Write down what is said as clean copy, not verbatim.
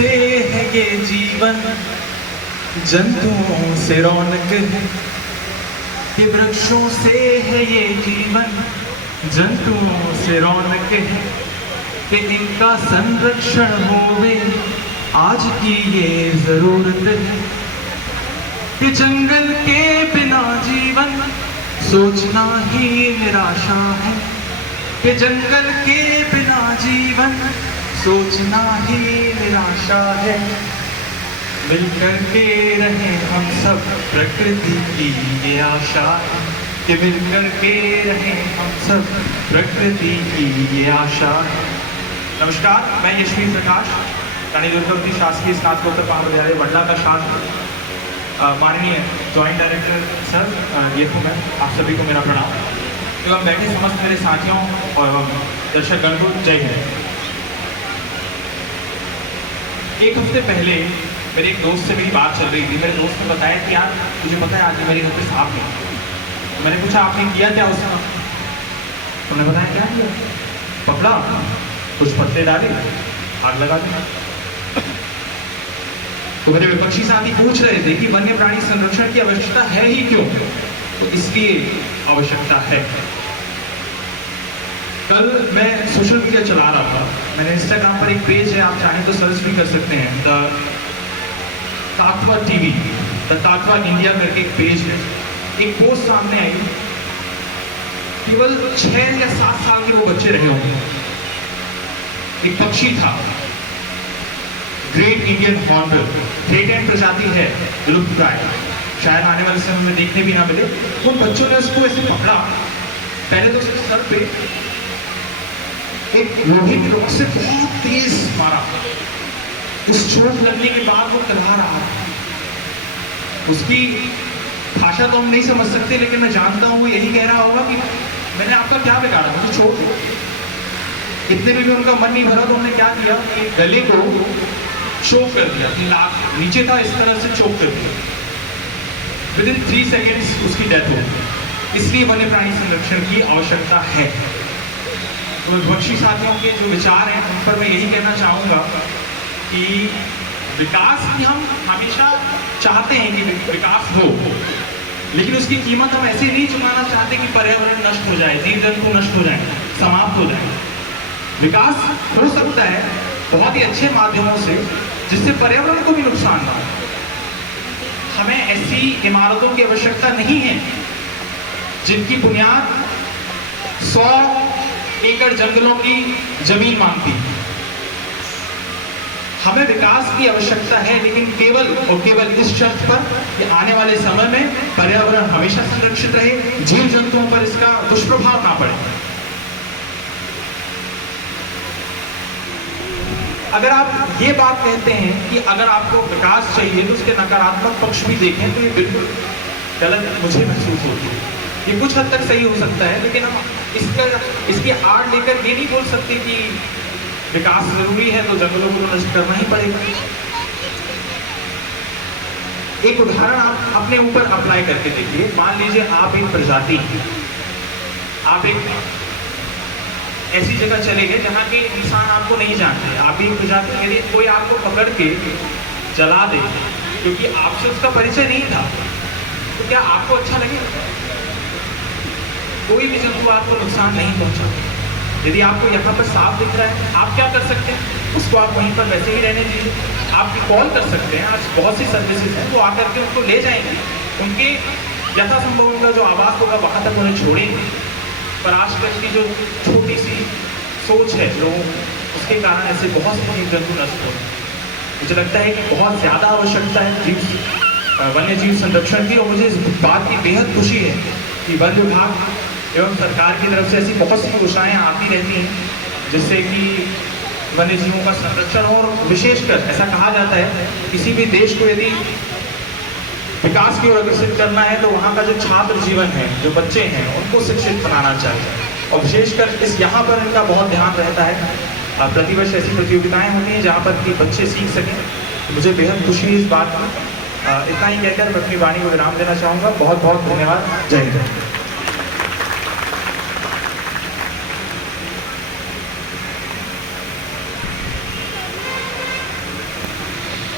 से है ये जीवन, जंतुओं से रौनक है। कि वृक्षों से है ये जीवन, जंतुओं से रौनक है। कि इनका संरक्षण होवे आज की ये जरूरत है। कि जंगल के बिना जीवन सोचना ही निराशा है। कि जंगल के बिना जीवन सोचना ही निराशा है। मिलकर के रहें हम सब प्रकृति की ये आशा है। कि मिलकर के रहें हम सब प्रकृति की ये आशा है। नमस्कार, मैं यशवीर प्रकाश, रानी दुर्गावती शासकीय स्नातकोत्तर महाविद्यालय मंडला का छात्र। माननीय जॉइंट डायरेक्टर सर, ये हूँ मैं, आप सभी को मेरा प्रणाम एवं बैठे समस्त मेरे साथियों और दर्शक गण को जय हिंद। एक हफ्ते पहले मेरे एक दोस्त से मेरी बात चल रही थी। मेरे दोस्त ने बताया कि यार तुझे पता है आज मेरे घर पे सांप है। मैंने पूछा आपने किया क्या उसका? उन्होंने बताया क्या किया? पकड़ा, कुछ पत्ते डाले, आग लगा दी। तो मेरे विपक्षी साथी पूछ रहे थे कि वन्य प्राणी संरक्षण की आवश्यकता है ही क्यों? तो इसलिए आवश्यकता है। कल मैं सोशल मीडिया चला रहा था, मैंने इंस्टाग्राम पर एक पेज है, आप चाहें तो सर्च भी कर सकते हैं, द ताकवा टीवी, द ताकवा इंडिया करके एक पेज है। एक पोस्ट सामने आई, केवल 6 या 7 साल के वो बच्चे रहे होंगे। एक पक्षी था, ग्रेट इंडियन हॉर्नबिल, थ्रेटेंड प्रजाति है, विलुप्त प्राय, शायद आने वाले समय में देखने भी ना मिले। उन बच्चों ने उसको ऐसे पकड़ा, पहले तो उसके सर पे एक लोहे की रॉड से बहुत तेज मारा। उस चोट लगने के बाद वो कलहा रहा था। उसकी भाषा तो हम नहीं समझ सकते, लेकिन मैं जानता हूँ वो यही कह रहा होगा कि मैंने आपका क्या बिगाड़ा, मुझे चोट। इतने में भी उनका मन नहीं भरा तो उन्होंने क्या किया कि गले को चोक कर दिया, नाक नीचे था, इस तरह से चोक कर दिया। विदिन 3 सेकेंड्स उसकी डेथ हो गई। इसलिए वन्य प्राणी संरक्षण की आवश्यकता है। तो विपक्षी साथियों के जो विचार हैं उन पर मैं यही कहना चाहूँगा कि विकास की हम हमेशा चाहते हैं कि विकास हो, लेकिन उसकी कीमत हम ऐसे नहीं चुकाना चाहते कि पर्यावरण नष्ट हो जाए, जीव जंतु नष्ट हो जाए, समाप्त हो जाए। विकास हो सकता है बहुत ही अच्छे माध्यमों से, जिससे पर्यावरण को भी नुकसान ना हो। हमें ऐसी इमारतों की आवश्यकता नहीं है जिनकी बुनियाद 100 एकड़ जंगलों की जमीन मांगती। हमें विकास की आवश्यकता है, लेकिन केवल और केवल इस शर्त पर कि आने वाले समय में पर्यावरण हमेशा संरक्षित रहे, जीव जंतुओं पर इसका दुष्प्रभाव ना पड़े। अगर आप ये बात कहते हैं कि अगर आपको विकास चाहिए तो उसके नकारात्मक पक्ष भी देखें, तो ये बिल्कुल गलत मुझे महसूस होती है। ये कुछ हद तक सही हो सकता है, लेकिन हम इसकी आड़ लेकर ये नहीं बोल सकते कि विकास जरूरी है तो जंगलों को नष्ट करना ही पड़ेगा। एक उदाहरण आप अपने ऊपर अप्लाई करके देखिए। मान लीजिए आप एक प्रजाति, आप एक ऐसी जगह चले गए जहाँ के इंसान आपको नहीं जानते। आप एक प्रजाति, यदि कोई आपको पकड़ के जला दे क्योंकि आपसे उसका परिचय नहीं था, तो क्या आपको अच्छा लगेगा? कोई भी जंतु आपको नुकसान नहीं पहुंचा। यदि आपको यहाँ पर सांप दिख रहा है, आप क्या कर सकते हैं? उसको आप वहीं पर वैसे ही रहने दीजिए। आप कॉल कर सकते हैं, आज बहुत सी सर्विसेज हैं, वो आकर के उनको ले जाएंगे, उनके यथासंभव उनका जो आवास होगा वहाँ तक उन्हें छोड़ेंगे। पर आजकल की जो छोटी सी सोच है लोगों, उसके कारण ऐसे बहुत से जीव जंतु नष्ट हो। मुझे लगता है कि बहुत ज़्यादा आवश्यकता है वन्य जीव संरक्षण की, और मुझे इस बात की बेहद खुशी है कि वन विभाग एवं सरकार की तरफ से ऐसी बहुत सी योजनाएं आती रहती हैं जिससे कि वन्य जीवों का संरक्षण हो। और विशेषकर ऐसा कहा जाता है किसी भी देश को यदि विकास की ओर अग्रसर करना है तो वहाँ का जो छात्र जीवन है, जो बच्चे हैं, उनको शिक्षित बनाना चाहिए। और विशेषकर यहाँ पर इनका बहुत ध्यान रहता है। प्रतिवर्ष ऐसी प्रतियोगिताएं होती हैं जहाँ पर कि बच्चे सीख सकें। तो मुझे बेहद खुशी है इस बात की। इतना ही कहकर मैं अपनी वाणी को विराम देना चाहूँगा। बहुत बहुत धन्यवाद। जय हिंद।